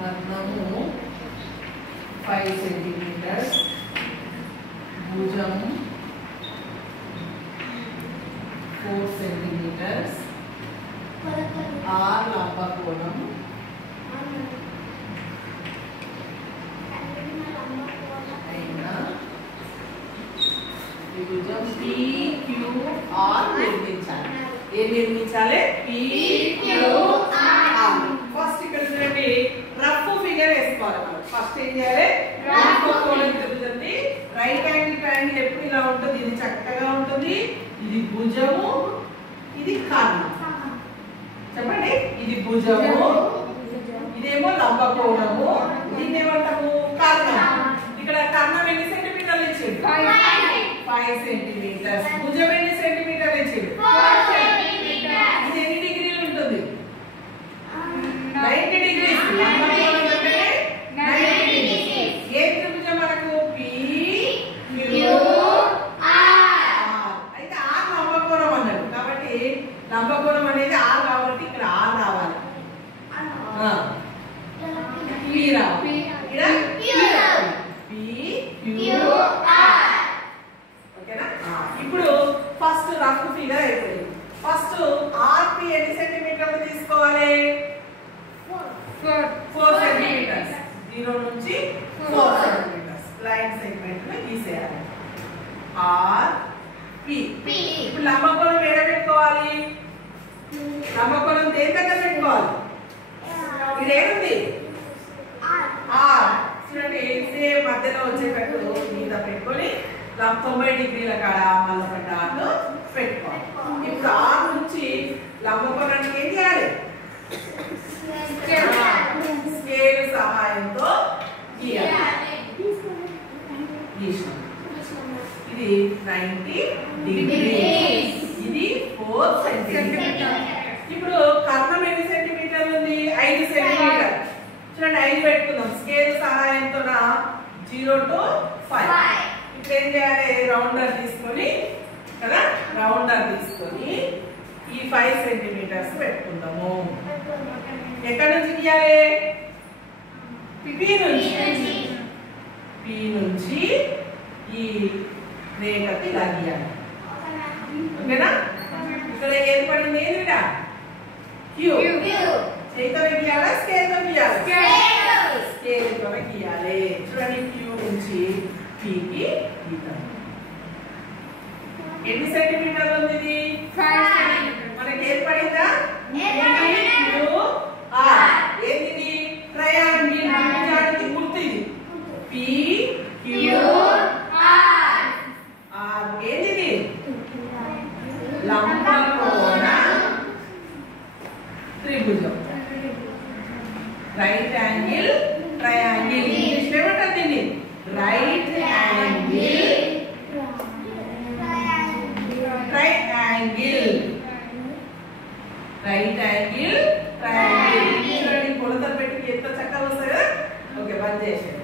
కర్ణము 5 centimetres, భుజము 4 centimetres, are లంబకోణం అయినా భుజం PQR నిర్మించాలి. ఏం నిర్మించాలి? PQR. ఫస్ట్ ఇక్కడ చూడండి రఫ్ ఫిగర్ వేసుకోవాలి. మనం ఫస్ట్ ఏం చేయాలి? రఫ్ కోణం తిరుగుతుంది. రైట్ యాంగిల్ ట్రయాంగిల్ ఎప్పుడు ఇలా ఉంటుంది, ఇది చక్కగా ఉంటుంది. ఇది భుజము, ఇది కర్ణం. చెప్పండి, ఇది భుజము, ఇదేమో లంబకోణము, దీన్ని ఏమంటాము? కర్ణం. ఇక్కడ కర్ణం ఎన్ని సెంటీమీటర్లు ఇచ్చింది? 5 సెంటీమీటర్స్. భుజం ఎన్ని సెంటీమీటర్లు ఇచ్చింది? 4 సెంటీమీటర్స్. ఇది ఎన్ని డిగ్రీలు ఉంటుంది? 90 డిగ్రీస్. లంబకోణం అంటే 90 డిగ్రీస్. ఏ త్రిభుజం మనకు? PQR. అయితే R లంబకోణం అన్నాడు కాబట్టి లంబకోణం అనేది R కాబట్టి ఇక్కడ R రావాలి. P రావాలి. ఇక్కడ P రావాలి. PQR. ఓకేనా? ఇప్పుడు ఫస్ట్ రఫ్ ఫిగర్ అయిపోయింది. ఫస్ట్ RP ఎన్ని సెంటీమీటర్లు తీసుకోవాలి? 4 సెంటీమీటర్స్. 0 నుంచి 4 సెంటీమీటర్స్ లైన్ సెగ్మెంట్ ని గీసేయాలి. RP. ఇప్పుడు లంబకోణం ఏడ పెట్టుకోవాలి? లంబకోణం దేని దగ్గర పెట్టుకోవాలి? ఇది ఏముంది? R. చూడండి, సేమ్ మధ్యలో వచ్చేటట్టు మీద పెట్టుకొని 90 డిగ్రీల కాడ మళ్ళీ ఒక డాట్ పెట్టుకోవాలి. ఇప్పుడు R నుంచి లంబకోణానికి ఏం చేయాలి? స్కేల్ సహాయంతో గీయాలి. ఇది 90 డిగ్రీస్. ఇది 4 సెంటీమీటర్స్. ఇప్పుడు కర్ణం ఎన్ని సెంటీమీటర్లు ఉంది? 5 సెంటీమీటర్. చూడండి, 5 పెట్టుకుందాం. స్కేల్ సహాయంతో 0 to 5. ఇప్పుడు ఏం చేయాలి? రౌండర్ తీసుకొని కదా, రౌండర్ తీసుకొని ఈ 5 సెంటీమీటర్స్ పెట్టుకుందాము. ఎక్కడి నుంచి గీయాలి? P నుంచి ఈ రేఖకి ఇలా గీయాలి. ఓకేనా? ఇక్కడ ఏది పడింది? ఏదిరా? Q. చేతితో గీయాలా? స్కేల్తో గీయాలి? స్కేల్తో గీయాలి. చూడండి, Q నుంచి Pకి గీద్దాం. ఎన్ని సెంటీమీటర్లు ఉంది ఇది? 5. మనకి ఏది పడిందా? PQR. ఏంటిది? ట్రయాంగిల్. త్రిభుజానికి గుర్తు ఇది. PQR. ఏంటిది? లంబకోణ త్రిభుజం. Right angle triangle. ఇంగ్లీష్ ఏమంటారు దీన్ని? Right angle triangle. Right angle triangle. చూడండి, కొలతలు పెట్టి ఎంత చక్కగా వస్తాయి కదా. ఓకే, బంద్ చేసేది.